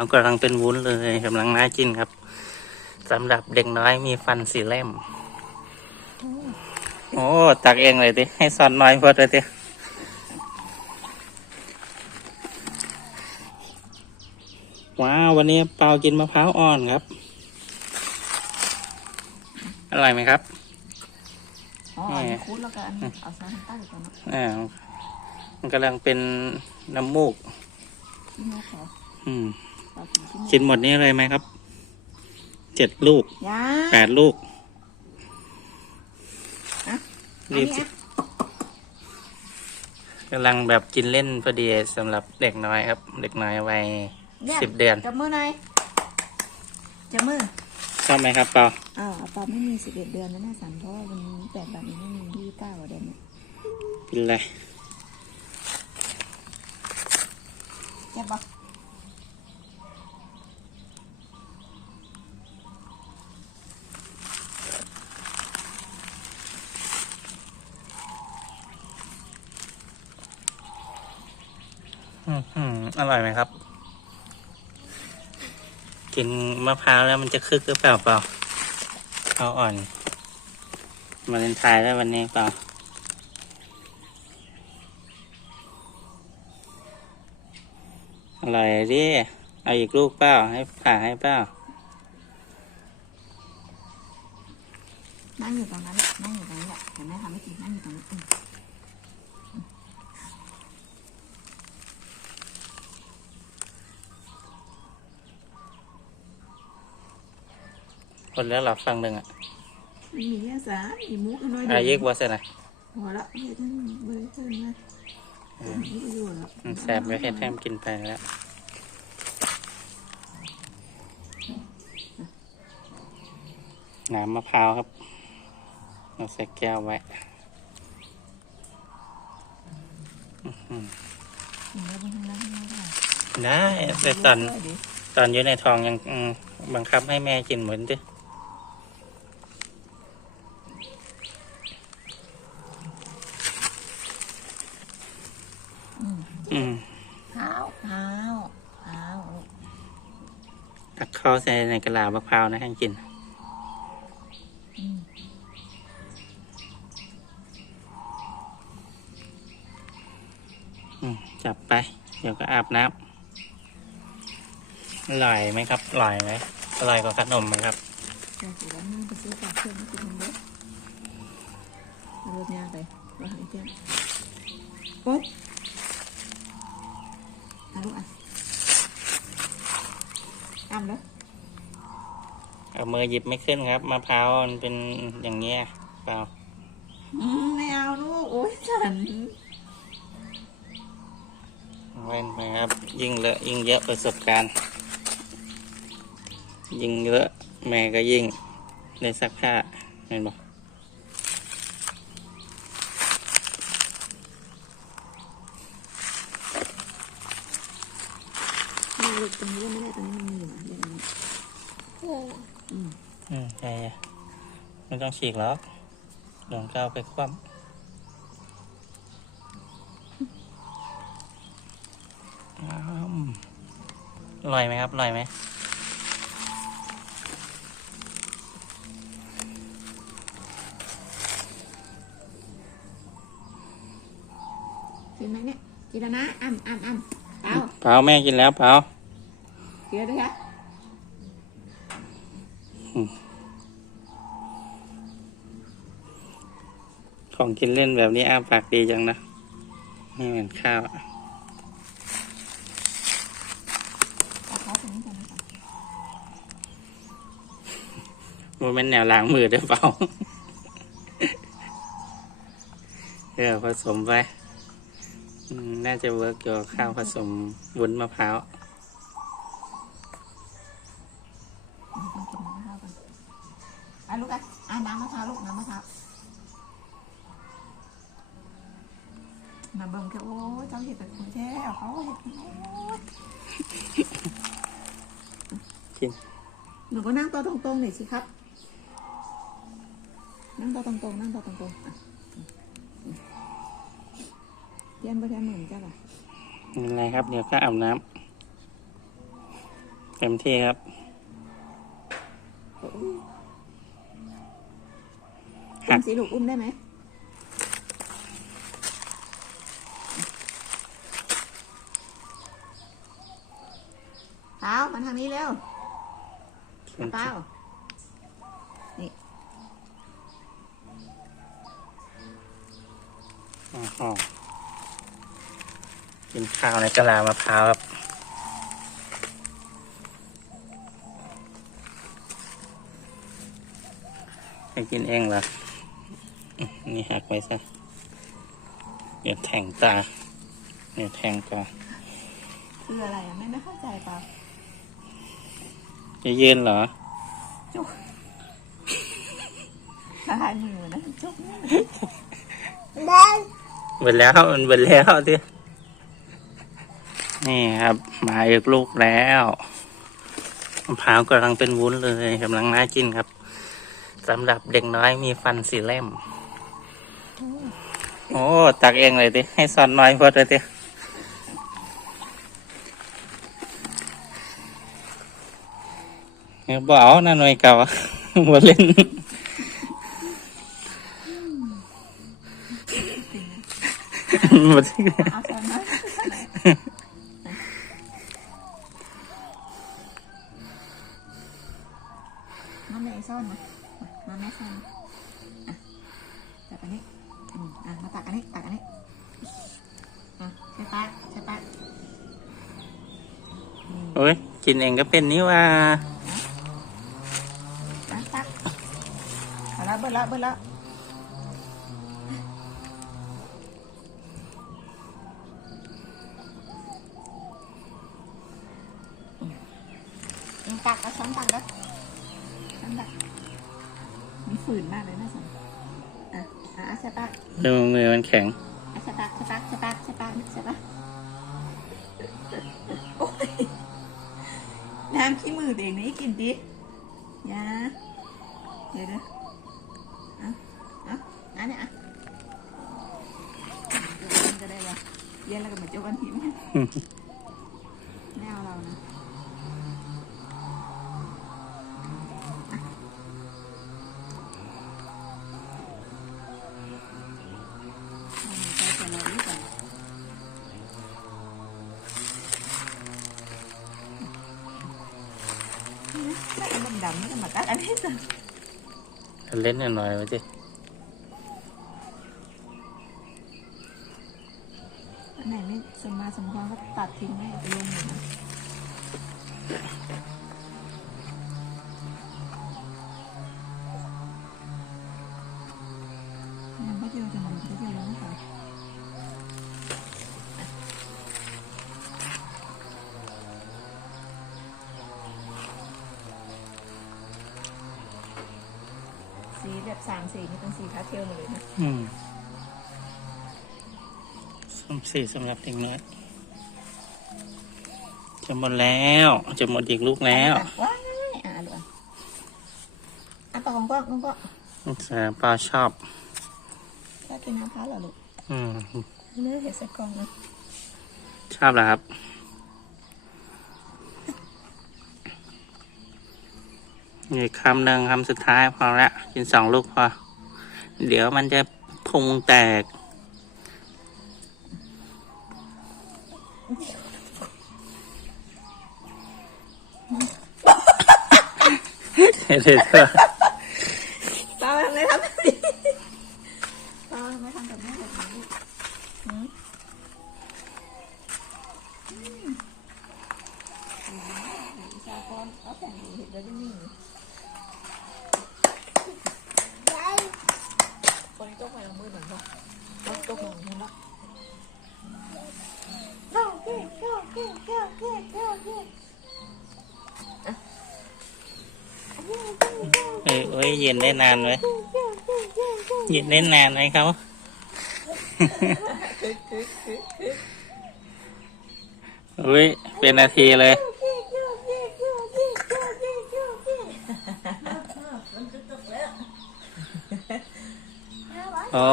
เรากำลังเป็นวุ้นเลยกำลังน่ากินครับสำหรับเด็กน้อยมีฟันสีเล่ม โอ้ตักเองเลยดิให้ซอนน้อยพอเลยดิว้าววันนี้เปากินมะพร้าวอ่อนครับ อร่อยไหมครับอ๋ออันนี้คุดแล้วก็อันนี้เอาซอสน้ำตาลอีกก่อนเนาะอ่ามันกำลังเป็นน้ำมูกที่นกเหรออืม เอากินที่นกกินหมดนี้เลยไหมครับ เจ็ดลูก ยาแปดลูกอะรีบอันนี้กำลังแบบกินเล่นพอดีสำหรับเด็กน้อยครับ เด็กน้อยวัยเนี่ยสิบเดือน จับมือหน่อยจับมือชอบไหมครับเปาอ้าวปาไม่มีสิบเอ็ดเดือนนะแม่สันเพราะว่าวันนี้แปดแบบนี้ไม่มีที่เก้าเดือนเนี่ยกินอะไรเจ็บปะ อร่อยไหมครับ กินมะพร้าวแล้วมันจะคึกหรือเปล่าเปล่าเอาอ่อนมาเลนทายแล้ววันนี้เปล่าอร่อยดิเอาอีกลูกเปล่าให้ผ่าให้เปล่านั่งอยู่ตรงนั้นแหละนั่งอยู่ตรงนั้แหละแต่แม่ทำไม่กินนั่งอยู่ตรงนั้นอืม คนแล้วหลับฟังหนึ่งอะไม่มีแค่สามอีมุกน้อยอายิกบัวเสร็จไหนพอละเฮ้ยท่านบริเทิร์นนะไม่ประโยชน์หรอกอืมแสบไว้ให้แทมกินไปแล้ว น้ำมะพร้าวครับเราใส่แก้วไว้อื้อหือเห็นแล้วบนข้างล่างไม่ได้ได้แต่ตอนได้ดิตอนอยู่ในท้องยังอืมบังคับให้แม่กินเหมือนดิ อืม อืม เท้าเท้าเท้าลูก ตักข้าวใส่ในกระลามะพร้าวนะให้กินอืมอืมจับไป เดี๋ยวก็อาบน้ำอร่อยไหมครับอร่อยไหมอร่อยกว่าขนมไหมครับเดี๋ยวสิแล้วนั่งไปซื้อปลาเชื่อมมากินมันเด้อเอารถยางไปรถหายเจ้าปุ๊บเอาลูกอะ อ้ำแล้วเอามือหยิบไม่ขึ้นครับมะพร้าวมันเป็นอย่างเงี้ยเปล่าอืมไม่เอาลูกโอ้ยฉันเว้นไปครับ ยิ่งเลอะยิ่งเยอะประสบการณ์ ยิ่งเลอะแม่ก็ยิ่งได้ซักผ้าเห็นบอกไม่ลูกตรงนี้ไม่ได้ตรงนี้มันมีอยู่นะเดี๋ยวนี้อืม อืมใช่ ไม่ต้องฉีกหรอกเดี๋ยวก็เอาไปคว่ำอ้าวอร่อยไหมครับอร่อยไหมกินไหมเนี่ยกินแล้วนะอ้ำอ้ำอ้ำเอาเปล่าแม่กินแล้วเปล่ากินแล้วนะคะ ของกินเล่นแบบนี้อ้าปากดีจังนะไม่เหมือนข้าวอะเอาเขาตรงนี้ก่อนนะคะมันเป็นแนวล้างมือด้วยเปล่าเออผสมไปอืมน่าจะเวิร์กอยู่กับข้าวผสมวุ้นมะพร้าวต้องกินน้ำมะพร้าวก่อนอะลูกอะอะน้ำมะพร้าวลูกน้ำมะพร้าว มาเบิ่งแค่โอ้ยเจ้าเห็ดแต่คุณแท้เขาเห็ดโอ้ยกินหนูก็นั่งตัวตรงๆหน่อยสิครับ นั่งตัวตรงๆนั่งตัวตรงๆอะเย็นไปแทนเหมือนจ้ะป่ะไม่เป็นไรครับ เดี๋ยวก็อาบน้เต็มที่ครับ หัอุ้กมสิลูกอุ้มได้ไหม เต้ามาทางนี้เร็วเต้านี่อ๋อกินข้าวในกะลามะพร้าวครับให้กินเองเหรออืมนี่หักไว้ซะ เดี๋ยวแทงตา เดี๋ยวแทงตา คืออะไรอะแม่ไม่เข้าใจเปล่า จะยืนเหรอ จุกลายมือนะจุกเนี่ยเบิดแล้วมันเบิดแล้วดินี่ครับ มาอีกลูกแล้วมะพร้าวกำลังเป็นวุ้นเลยกำลังน่ากินครับสำหรับเด็กน้อยมีฟันสีเล่ม โอ้ ตักเองเลยดิให้ซอนน้อยพอเลยดิเนี่ย บอกเอาน่าหน่อยเก่าหัวเล่นหมดที่เอาซ้อนมาแม่ซ่อนมามาแม่ซ่อนอะจับอันนี้อะมาตักอันนี้ตักอันนี้อะใช่ปะใช่ปะโอ้ยกินเองก็เป็นนี่ว่า ตักตักเอาละเบิดละเบิดละอืมตักเอาช้อนตักแล้วช้อนตักมีฝืนมากเลยนะสันอะอะใช่ปะมือมือมันแข็งอะใช่ปะใช่ปะใช่ปะใช่ปะใช่ปะโอ้ยน้ำขี้มือเด็กนี่กินดิยา เดี๋ยวเดี๋ยวเอะอะอันเนี้ยอะเดี๋ยวมันก็ได้ละเย็นแล้วก็มา เล่นหน่อยไว้สิอันไหนไม่สมมาสมควรก็ตัดทิ้งให้ไปลงหนูนะงั้นก็เดียวจะมันก็เดียวแล้วค่ะ สีแบบสามสีนี่เป็นสีพาสเทลหมดเลยนะอืมสมสีสำหรับเด็กน้อยจะหมดแล้ว จะหมดอีกลูกแล้วว้ายอะดูอะอะปากของก็ของก็เสือปลาชอบชอบกินน้ำพร้าวเหรอลูกอืมเลือกเห็ดใส่กล่องนะชอบเหรอครับ อีกคำหนึ่งคำสุดท้ายพอละกินสองลูกพอ เดี๋ยวมันจะพุงแตก เดี๋ยวเดี๋ยวตาทำไมทำแบบนี้ตาทำไมทำแบบนี้แบบนี้หืมอืมอืมอีสากรเอาแต่งเห็ดแล้วจะนิ่ง เย็นได้นานไหมเย็นได้นานไหมเขาอุ้ยเป็นนาทีเลยโอ้